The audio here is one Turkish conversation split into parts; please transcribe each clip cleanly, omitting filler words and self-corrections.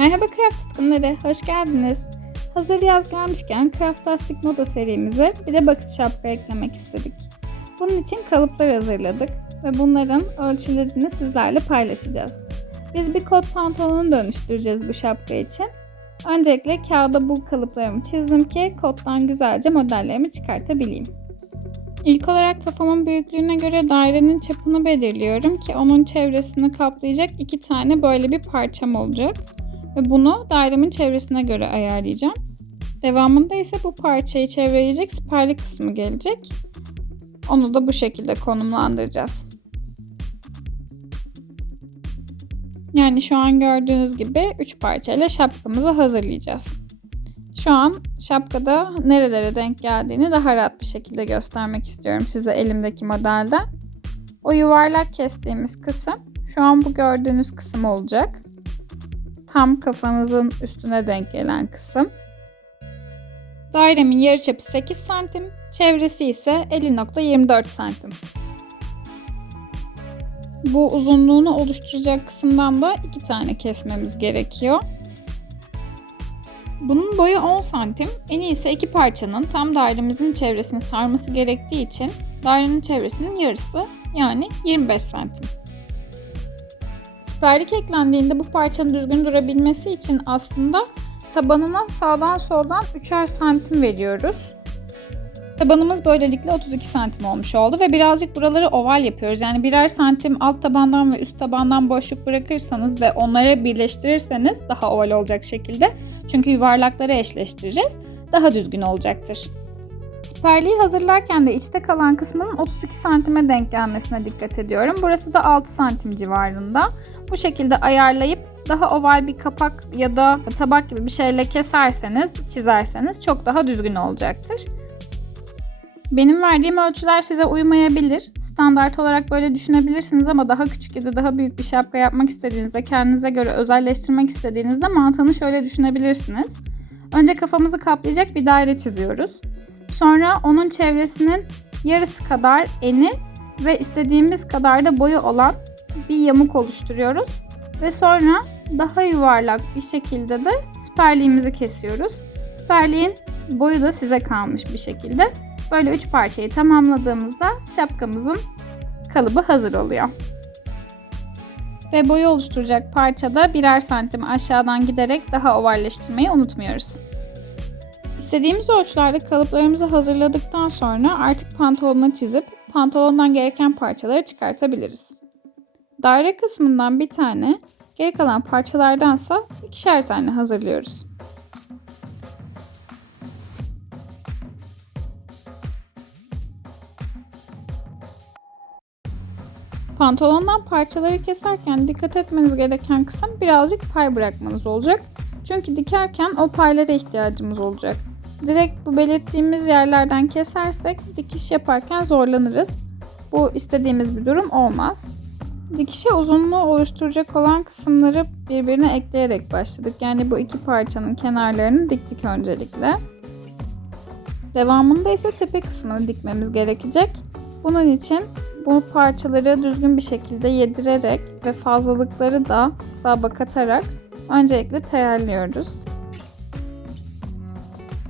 Merhaba craft tutkunları, hoş geldiniz. Hazır yaz gelmişken Craftastic Moda serimize bir de bucket şapka eklemek istedik. Bunun için kalıplar hazırladık ve bunların ölçülerini sizlerle paylaşacağız. Biz bir kot pantolonu dönüştüreceğiz bu şapka için. Öncelikle kağıda bu kalıplarımı çizdim ki kottan güzelce modellerimi çıkartabileyim. İlk olarak kafamın büyüklüğüne göre dairenin çapını belirliyorum ki onun çevresini kaplayacak 2 tane böyle bir parçam olacak. Ve bunu dairemin çevresine göre ayarlayacağım. Devamında ise bu parçayı çevreleyecek siperli kısmı gelecek. Onu da bu şekilde konumlandıracağız. Yani şu an gördüğünüz gibi 3 parçayla şapkamızı hazırlayacağız. Şu an şapkada nerelere denk geldiğini daha rahat bir şekilde göstermek istiyorum size elimdeki modelden. O yuvarlak kestiğimiz kısım şu an bu gördüğünüz kısım olacak. Tam kafanızın üstüne denk gelen kısım. Dairemin yarıçapı 8 cm, çevresi ise 50.24 cm. Bu uzunluğunu oluşturacak kısımdan da 2 tane kesmemiz gerekiyor. Bunun boyu 10 cm. En iyisi iki parçanın tam dairemizin çevresini sarması gerektiği için dairenin çevresinin yarısı yani 25 cm. Siperlik eklendiğinde bu parçanın düzgün durabilmesi için aslında tabanına sağdan soldan 3'er santim veriyoruz. Tabanımız böylelikle 32 santim olmuş oldu ve birazcık buraları oval yapıyoruz. Yani birer santim alt tabandan ve üst tabandan boşluk bırakırsanız ve onları birleştirirseniz daha oval olacak şekilde. Çünkü yuvarlakları eşleştireceğiz. Daha düzgün olacaktır. Siperliği hazırlarken de içte kalan kısmının 32 santime denk gelmesine dikkat ediyorum. Burası da 6 santim civarında. Bu şekilde ayarlayıp daha oval bir kapak ya da tabak gibi bir şeyle keserseniz, çizerseniz çok daha düzgün olacaktır. Benim verdiğim ölçüler size uymayabilir. Standart olarak böyle düşünebilirsiniz ama daha küçük ya da daha büyük bir şapka yapmak istediğinizde, kendinize göre özelleştirmek istediğinizde mantığını şöyle düşünebilirsiniz. Önce kafamızı kaplayacak bir daire çiziyoruz. Sonra onun çevresinin yarısı kadar eni ve istediğimiz kadar da boyu olan bir yamuk oluşturuyoruz. Ve sonra daha yuvarlak bir şekilde de siperliğimizi kesiyoruz. Siperliğin boyu da size kalmış bir şekilde. Böyle 3 parçayı tamamladığımızda şapkamızın kalıbı hazır oluyor. Ve boyu oluşturacak parçada birer santim aşağıdan giderek daha ovalleştirmeyi unutmuyoruz. İstediğimiz ölçülerde kalıplarımızı hazırladıktan sonra artık pantolonu çizip pantolondan gereken parçaları çıkartabiliriz. Daire kısmından bir tane, geri kalan parçalardansa 2'şer tane hazırlıyoruz. Pantolondan parçaları keserken dikkat etmeniz gereken kısım birazcık pay bırakmanız olacak. Çünkü dikerken o paylara ihtiyacımız olacak. Direkt bu belirttiğimiz yerlerden kesersek dikiş yaparken zorlanırız. Bu istediğimiz bir durum olmaz. Dikişe uzunluğu oluşturacak olan kısımları birbirine ekleyerek başladık. Yani bu iki parçanın kenarlarını diktik öncelikle. Devamında ise tepe kısmını dikmemiz gerekecek. Bunun için bu parçaları düzgün bir şekilde yedirerek ve fazlalıkları da hesaba katarak öncelikle teyelliyoruz.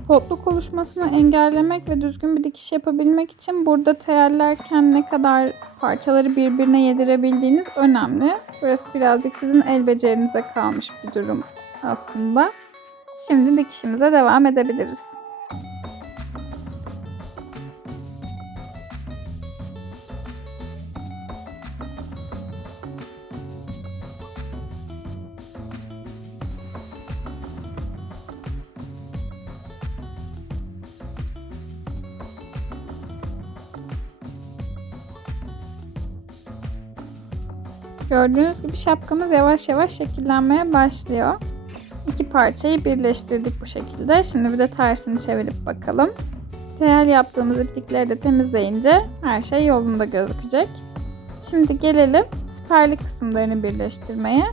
Potluk oluşmasını engellemek ve düzgün bir dikiş yapabilmek için burada teyellerken ne kadar parçaları birbirine yedirebildiğiniz önemli. Burası birazcık sizin el becerinize kalmış bir durum aslında. Şimdi dikişimize devam edebiliriz. Gördüğünüz gibi şapkamız yavaş yavaş şekillenmeye başlıyor. İki parçayı birleştirdik bu şekilde. Şimdi bir de tersini çevirip bakalım. Teyel yaptığımız iplikleri de temizleyince her şey yolunda gözükecek. Şimdi gelelim siperli kısımlarını birleştirmeye.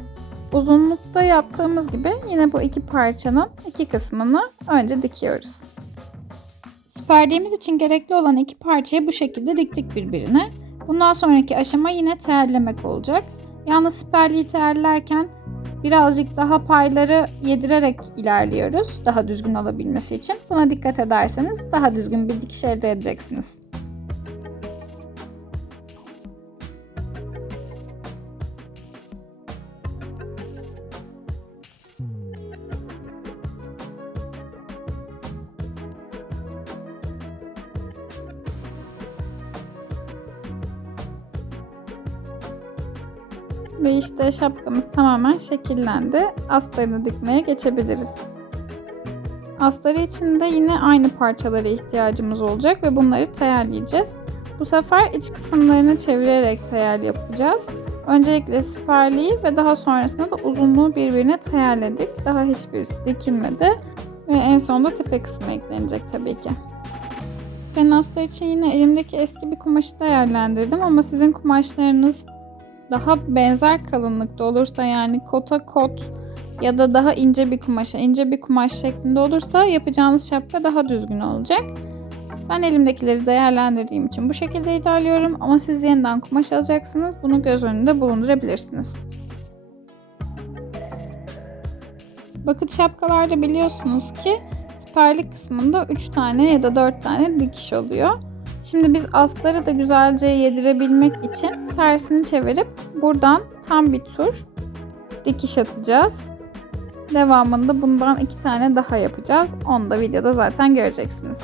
Uzunlukta yaptığımız gibi yine bu iki parçanın iki kısmını önce dikiyoruz. Siperliğimiz için gerekli olan iki parçayı bu şekilde diktik birbirine. Bundan sonraki aşama yine teyellemek olacak. Yalnız siperliği teyellerken Birazcık daha payları yedirerek ilerliyoruz daha düzgün olabilmesi için. Buna dikkat ederseniz daha düzgün bir dikiş elde edeceksiniz. Ve işte şapkamız tamamen şekillendi. Astarını dikmeye geçebiliriz. Astarı için de yine aynı parçalara ihtiyacımız olacak ve bunları teyelleyeceğiz. Bu sefer iç kısımlarını çevirerek teyel yapacağız. Öncelikle siperliği ve daha sonrasında da uzunluğu birbirine teyelledik. Daha hiçbirisi dikilmedi. Ve en sonunda tepe kısmı eklenecek tabii ki. Ben astar için yine elimdeki eski bir kumaşı değerlendirdim ama sizin kumaşlarınız daha benzer kalınlıkta olursa, yani kota kot ya da daha ince bir kumaş şeklinde olursa yapacağınız şapka daha düzgün olacak. Ben elimdekileri değerlendirdiğim için bu şekilde ilerliyorum ama siz yeniden kumaş alacaksınız. Bunu göz önünde bulundurabilirsiniz. Bakıt şapkalarda biliyorsunuz ki siperlik kısmında 3 tane ya da 4 tane dikiş oluyor. Şimdi biz astarı da güzelce yedirebilmek için tersini çevirip buradan tam bir tur dikiş atacağız. Devamında bundan 2 tane daha yapacağız. Onu da videoda zaten göreceksiniz.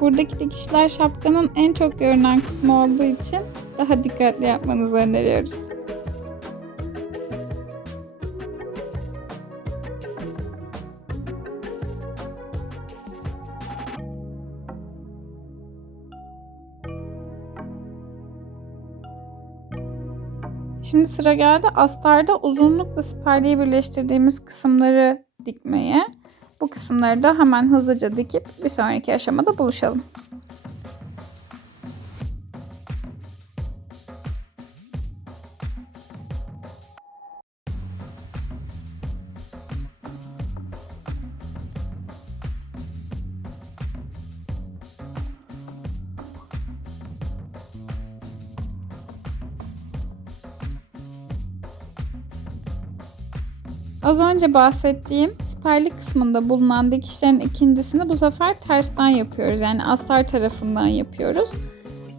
Buradaki dikişler şapkanın en çok görünen kısmı olduğu için daha dikkatli yapmanızı öneriyoruz. Şimdi sıra geldi astarda uzunlukla siperliği birleştirdiğimiz kısımları dikmeye. Bu kısımları da hemen hızlıca dikip bir sonraki aşamada buluşalım. Az önce bahsettiğim siperlik kısmında bulunan dikişlerin ikincisini bu sefer tersten yapıyoruz. Yani astar tarafından yapıyoruz.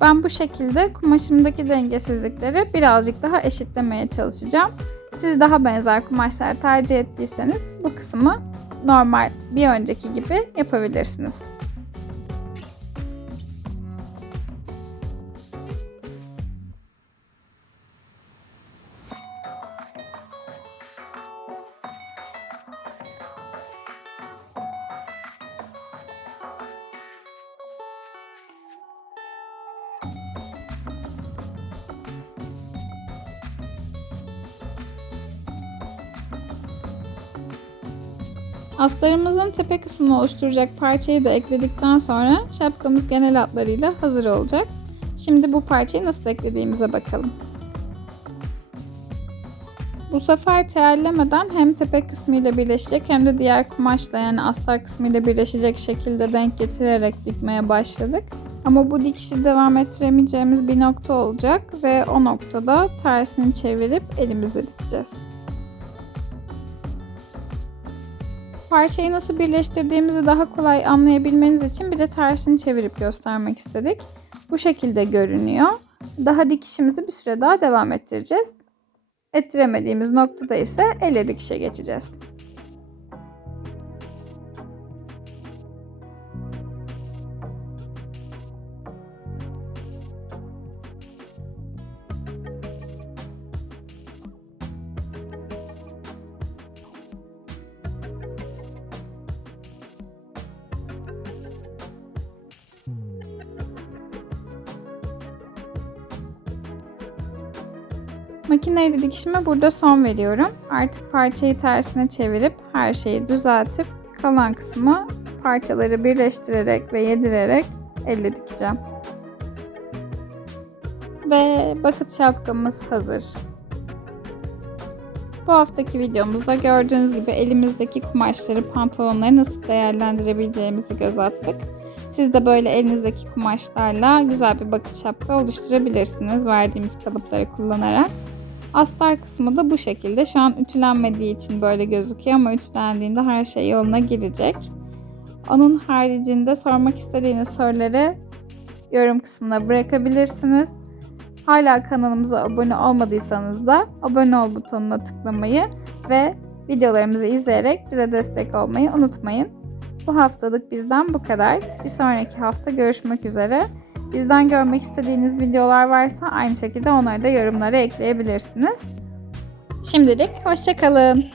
Ben bu şekilde kumaşımdaki dengesizlikleri birazcık daha eşitlemeye çalışacağım. Siz daha benzer kumaşlar tercih ettiyseniz bu kısmı normal bir önceki gibi yapabilirsiniz. Astarımızın tepe kısmını oluşturacak parçayı da ekledikten sonra şapkamız genel hatlarıyla hazır olacak. Şimdi bu parçayı nasıl eklediğimize bakalım. Bu sefer teyellemeden hem tepe kısmı ile birleşecek hem de diğer kumaşla, yani astar kısmı ile birleşecek şekilde denk getirerek dikmeye başladık. Ama bu dikişi devam ettiremeyeceğimiz bir nokta olacak ve o noktada tersini çevirip elimizle dikeceğiz. Parçayı nasıl birleştirdiğimizi daha kolay anlayabilmeniz için bir de tersini çevirip göstermek istedik. Bu şekilde görünüyor. Daha dikişimizi bir süre daha devam ettireceğiz. Ettiremediğimiz noktada ise elle dikişe geçeceğiz. Makineyle dikişime burada son veriyorum. Artık parçayı tersine çevirip her şeyi düzeltip kalan kısmı parçaları birleştirerek ve yedirerek elle dikeceğim. Ve bakıt şapkamız hazır. Bu haftaki videomuzda gördüğünüz gibi elimizdeki kumaşları, pantolonları nasıl değerlendirebileceğimizi göz attık. Siz de böyle elinizdeki kumaşlarla güzel bir balık şapka oluşturabilirsiniz verdiğimiz kalıpları kullanarak. Astar kısmı da bu şekilde. Şu an ütülenmediği için böyle gözüküyor ama ütülendiğinde her şey yoluna girecek. Onun haricinde sormak istediğiniz soruları yorum kısmına bırakabilirsiniz. Hala kanalımıza abone olmadıysanız da abone ol butonuna tıklamayı ve videolarımızı izleyerek bize destek olmayı unutmayın. Bu haftalık bizden bu kadar. Bir sonraki hafta görüşmek üzere. Bizden görmek istediğiniz videolar varsa aynı şekilde onları da yorumlara ekleyebilirsiniz. Şimdilik hoşça kalın.